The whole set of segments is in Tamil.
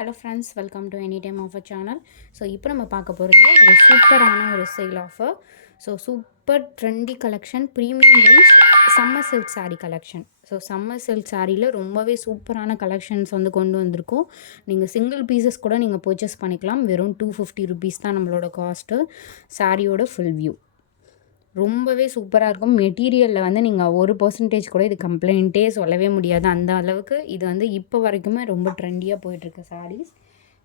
Hello friends, welcome to any time offer channel. So இப்போ நம்ம பார்க்க போகிறது ஒரு சூப்பரான ஒரு sale offer. So super trendy collection, premium range summer silk sari collection. So summer silk சாரியில் ரொம்பவே சூப்பரான கலெக்ஷன்ஸ் வந்து கொண்டு வந்திருக்கோம். நீங்கள் சிங்கிள் பீசஸ் கூட நீங்கள் பர்ச்சேஸ் பண்ணிக்கலாம். வெறும் 250 ருபீஸ் தான் நம்மளோட காஸ்ட்டு. சாரியோட ஃபுல் வியூ ரொம்பவே சூப்பராக இருக்கும். மெட்டீரியலில் வந்து நீங்கள் 1% கூட இது கம்ப்ளைண்ட்டே சொல்லவே முடியாது. அந்த அளவுக்கு இது வந்து இப்போ வரைக்குமே ரொம்ப ட்ரெண்டியாக போயிட்டுருக்க சாரீஸ்.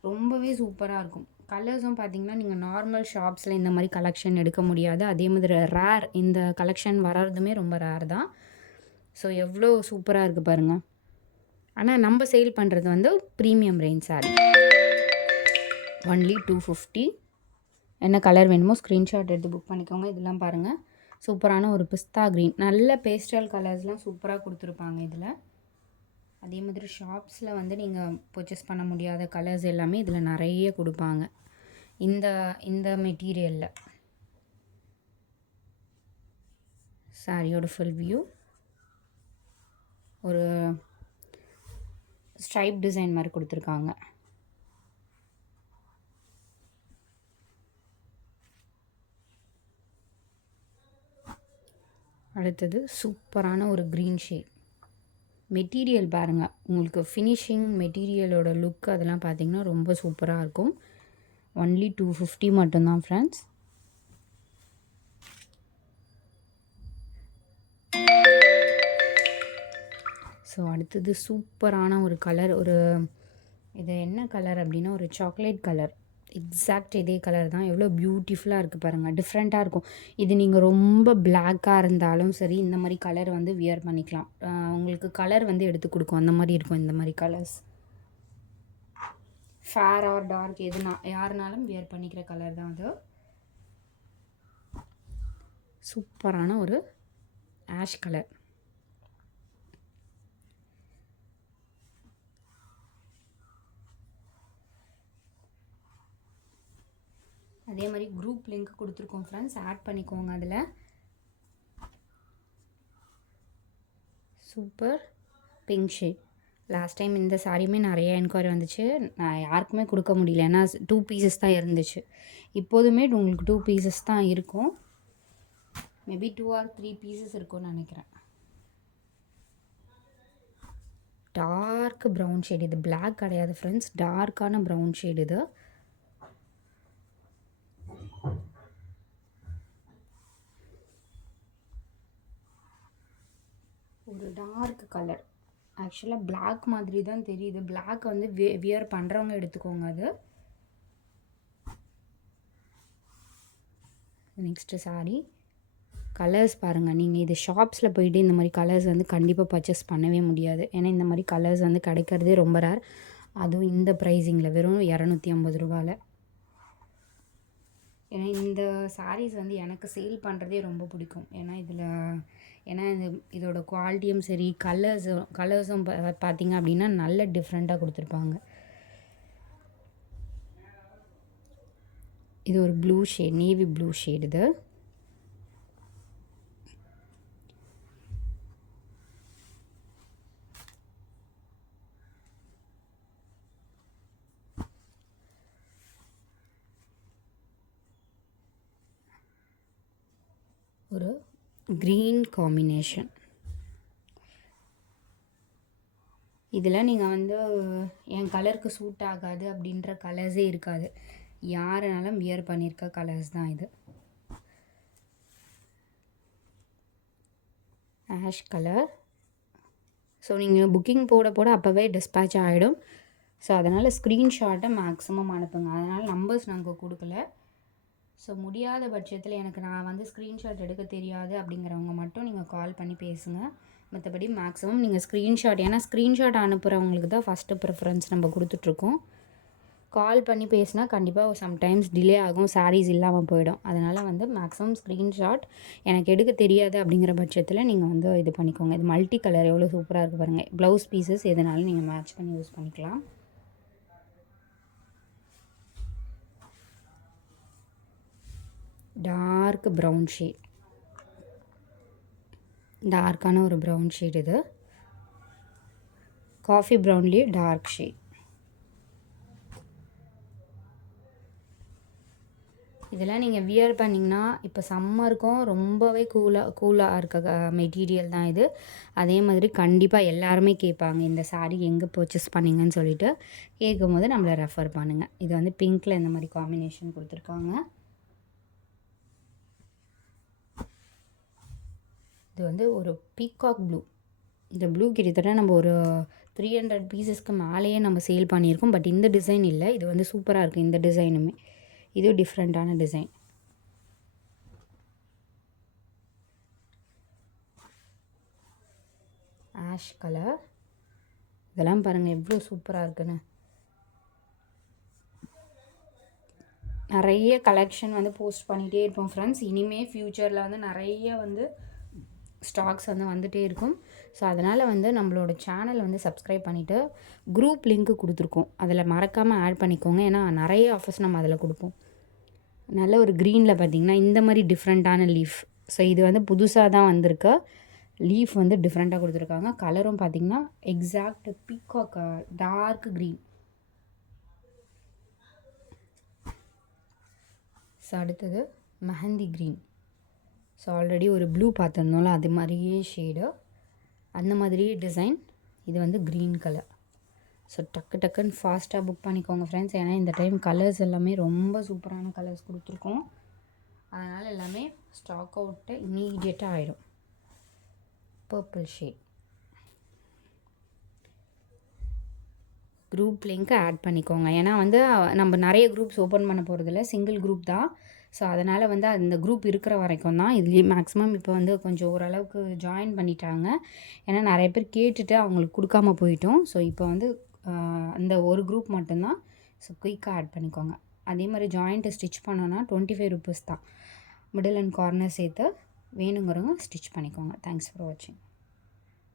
ரொம்பவே சூப்பராக இருக்கும். கலர்ஸும் பார்த்திங்கன்னா நீங்கள் நார்மல் ஷாப்ஸில் இந்த மாதிரி கலெக்ஷன் எடுக்க முடியாது. அதே மாதிரி ரேர், இந்த கலெக்ஷன் வர்றதுமே ரொம்ப ரேர் தான். ஸோ எவ்வளோ சூப்பராக இருக்குது பாருங்கள். ஆனால் நம்ம சேல் பண்ணுறது வந்து ப்ரீமியம் ரேஞ்ச் சாரீ. ஒன்லி 250. என்ன கலர் வேணுமோ ஸ்க்ரீன்ஷாட் எடுத்து புக் பண்ணிக்கோங்க. இதெல்லாம் பாருங்கள், சூப்பரான ஒரு பிஸ்தா க்ரீன், நல்ல பேஸ்டல் கலர்ஸ்லாம் சூப்பராக கொடுத்துருப்பாங்க இதில். அதே மாதிரி ஷாப்ஸில் வந்து நீங்கள் பர்ச்சேஸ் பண்ண முடியாத கலர்ஸ் எல்லாமே இதில் நிறைய கொடுப்பாங்க இந்த இந்த மெட்டீரியலில். சாரியோட ஃபுல் வியூ ஒரு ஸ்ட்ரைப் டிசைன் மாதிரி கொடுத்துருக்காங்க. அடுத்தது சூப்பரான ஒரு க்ரீன் ஷேட். மெட்டீரியல் பாருங்கள், உங்களுக்கு ஃபினிஷிங் மெட்டீரியலோட லுக் அதெல்லாம் பார்த்திங்கன்னா ரொம்ப சூப்பராக இருக்கும். ஒன்லி 250 மட்டும்தான் ஃப்ரெண்ட்ஸ். ஸோ அடுத்தது சூப்பரான ஒரு கலர். இது என்ன கலர் அப்படின்னா ஒரு சாக்லேட் கலர். எக்ஸாக்ட் இதே கலர் தான். எவ்வளோ பியூட்டிஃபுல்லாக இருக்குது பாருங்கள். டிஃப்ரெண்ட்டாக இருக்கும். இது நீங்கள் ரொம்ப பிளாக்காக இருந்தாலும் சரி, இந்த மாதிரி கலர் வந்து வியர் பண்ணிக்கலாம். உங்களுக்கு கலர் வந்து எடுத்து கொடுக்கும். அந்த மாதிரி இருக்கும் இந்த மாதிரி கலர்ஸ். ஃபேர் ஆர் டார்க் யாருனாலும் வியர் பண்ணிக்கிற கலர் தான் அது. சூப்பரான ஒரு ஆஷ் கலர். அதே மாதிரி குரூப் லிங்க் கொடுத்துருக்கோம் ஃப்ரெண்ட்ஸ், ஆட் பண்ணிக்கோங்க. அதில் super pink shade. Last time இந்த சாரியுமே நிறைய என்கொயரி வந்துச்சு. நான் யாருக்குமே கொடுக்க முடியல, ஏன்னா 2 பீசஸ் தான் இருந்துச்சு. இப்போதுமே உங்களுக்கு 2 பீசஸ் தான் இருக்கும். மேபி 2 or 3 பீசஸ் இருக்கும்னு நினைக்கிறேன். Dark brown shade. இது பிளாக் கிடையாது ஃப்ரெண்ட்ஸ், டார்க்கான ப்ரௌன் ஷேட். இது ஒரு டார்க் கலர். ஆக்சுவலாக பிளாக் மாதிரி தான் தெரியுது. பிளாக் வந்து வியர் பண்ணுறவங்க எடுத்துக்கோங்க. அது நெக்ஸ்ட்டு சாரி கலர்ஸ் பாருங்கள். நீங்கள் இது ஷாப்ஸில் போயிட்டு இந்த மாதிரி கலர்ஸ் வந்து கண்டிப்பாக பர்ச்சேஸ் பண்ணவே முடியாது. ஏன்னா இந்த மாதிரி கலர்ஸ் வந்து கிடைக்கிறதே ரொம்ப ரேர். அதுவும் இந்த ப்ரைஸிங்கில் வெறும் 250 ரூபாயில். ஏன்னா இந்த சாரீஸ் வந்து எனக்கு சேல் பண்ணுறதே ரொம்ப பிடிக்கும். ஏன்னா இதோட குவாலிட்டியும் சரி, கலர்ஸும் பார்த்திங்க அப்படின்னா நல்ல டிஃப்ரெண்ட்டாக கொடுத்துருப்பாங்க. இது ஒரு blue shade, navy blue shade. இது ஒரு க்ரீன் காம்பினேஷன். இதில் நீங்கள் வந்து என் கலருக்கு சூட் ஆகாது அப்படின்ற கலர்ஸே இருக்காது. யாருனாலும் வியர் பண்ணியிருக்க கலர்ஸ் தான் இது. Ash colour. ஸோ நீங்கள் புக்கிங் போட அப்போவே டிஸ்பேச் ஆகிடும். ஸோ அதனால் ஸ்க்ரீன்ஷாட்டை மேக்ஸிமம் அனுப்புங்க. அதனால் நம்பர்ஸ் நாங்கள் கொடுக்கல. ஸோ முடியாத பட்சத்தில் நான் வந்து ஸ்க்ரீன்ஷாட் எடுக்க தெரியாது அப்படிங்கிறவங்க மட்டும் நீங்கள் கால் பண்ணி பேசுங்க. மற்றபடி மேக்ஸிமம் நீங்கள் ஸ்க்ரீன்ஷாட், ஏன்னா ஸ்க்ரீன்ஷாட் அனுப்புகிறவங்களுக்கு தான் ஃபஸ்ட்டு ப்ரிஃபரன்ஸ் நம்ம கொடுத்துட்ருக்கோம். கால் பண்ணி பேசினா கண்டிப்பாக சம்டைம்ஸ் டிலே ஆகும், சாரீஸ் இல்லாமல் போயிடும். அதனால் வந்து மேக்ஸிமம் ஸ்க்ரீன்ஷாட் எனக்கு எடுக்க தெரியாது அப்படிங்கிற பட்சத்தில் நீங்கள் வந்து இது பண்ணிக்கோங்க. இது மல்டி கலர் எவ்வளோ சூப்பராக இருக்குது பாருங்கள். ப்ளவுஸ் பீசஸ் எதுனாலும் நீங்கள் மேட்ச் பண்ணி யூஸ் பண்ணிக்கலாம். டார்க் ப்ரௌன் ஷேட், டார்க்கான ஒரு ப்ரௌன் ஷேட். இது காஃபி ப்ரௌன்லேயே டார்க் ஷேட். இதெல்லாம் நீங்கள் வியர் பண்ணிங்கன்னா இப்போ சம்மருக்கும் ரொம்பவே கூலாக இருக்க மெட்டீரியல் தான் இது. அதே மாதிரி கண்டிப்பாக எல்லாருமே கேட்பாங்க இந்த சாரீ எங்கே பர்ச்சேஸ் பண்ணீங்கன்னு சொல்லிட்டு. கேட்கும்போது நம்மளை ரெஃபர் பண்ணுங்கள். இது வந்து பிங்க்கில் இந்த மாதிரி காம்பினேஷன் கொடுத்துருக்காங்க. இது வந்து ஒரு பீகாக் ப்ளூ. இந்த ப்ளூ கிட்டத்தட்ட நம்ம ஒரு 300 பீசஸ்க்கு மேலேயே நம்ம சேல் பண்ணியிருக்கோம். பட் இந்த டிசைன் இல்லை. இது வந்து சூப்பராக இருக்குது இந்த டிசைனுமே. இது டிஃப்ரெண்ட்டான டிசைன். Ash colour. இதெல்லாம் பாருங்கள் எவ்வளோ சூப்பராக இருக்குன்னு. நிறைய கலெக்ஷன் வந்து போஸ்ட் பண்ணிகிட்டே இருப்போம் ஃப்ரெண்ட்ஸ். இனிமேல் ஃப்யூச்சரில் வந்து நிறைய வந்து ஸ்டாக்ஸ் வந்து வந்துகிட்டே இருக்கும். ஸோ அதனால் வந்து நம்மளோட சேனல் வந்து சப்ஸ்கிரைப் பண்ணிவிட்டு குரூப் லிங்க்கு கொடுத்துருக்கோம். அதில் மறக்காமல் ஆட் பண்ணிக்கோங்க. ஏன்னா நிறைய ஆஃபர்ஸ் நம்ம அதில் கொடுப்போம். நல்ல ஒரு க்ரீனில் பார்த்திங்கன்னா இந்த மாதிரி டிஃப்ரெண்ட்டான லீஃப். ஸோ இது வந்து புதுசாக தான் வந்திருக்கு. லீஃப் வந்து டிஃப்ரெண்ட்டாக கொடுத்துருக்காங்க. கலரும் பார்த்திங்கன்னா exact peacock dark green. So அடுத்தது மெஹந்தி க்ரீன். ஸோ ஆல்ரெடி ஒரு ப்ளூ பார்த்துருந்தோம்ல அது மாதிரியே ஷேடு, அந்த மாதிரியே டிசைன். இது வந்து க்ரீன் கலர். ஸோ டக்குன்னு ஃபாஸ்ட்டாக புக் பண்ணிக்கோங்க ஃப்ரெண்ட்ஸ். ஏன்னா இந்த டைம் கலர்ஸ் எல்லாமே ரொம்ப சூப்பரான கலர்ஸ் கொடுத்துருக்கோம். அதனால் எல்லாமே ஸ்டாக் அவுட்டு இம்மீடியட்டாக ஆகிடும். Purple shade. குரூப் லிங்க்கை ஆட் பண்ணிக்கோங்க. ஏன்னா வந்து நம்ம நிறைய குரூப்ஸ் ஓப்பன் பண்ண போகிறதில்ல, சிங்கிள் குரூப் தான். ஸோ அதனால் வந்து அந்த குரூப் இருக்கிற வரைக்கும் தான். இதுலேயே மேக்ஸிமம் இப்போ வந்து கொஞ்சம் ஓரளவுக்கு ஜாயின் பண்ணிட்டாங்க. ஏன்னா நிறைய பேர் கேட்டுட்டு அவங்களுக்கு கொடுக்காம போயிட்டோம். ஸோ இப்போ வந்து அந்த ஒரு குரூப் மட்டும்தான். ஸோ குயிக்காக ஆட் பண்ணிக்கோங்க. அதே மாதிரி ஜாயிண்ட்டு ஸ்டிச் பண்ணோன்னா 25 ருபீஸ் தான். மிடில் அண்ட் கார்னர் சேர்த்து வேணுங்கிறவங்க ஸ்டிச் பண்ணிக்கோங்க. தேங்க்ஸ் ஃபார் வாட்சிங்.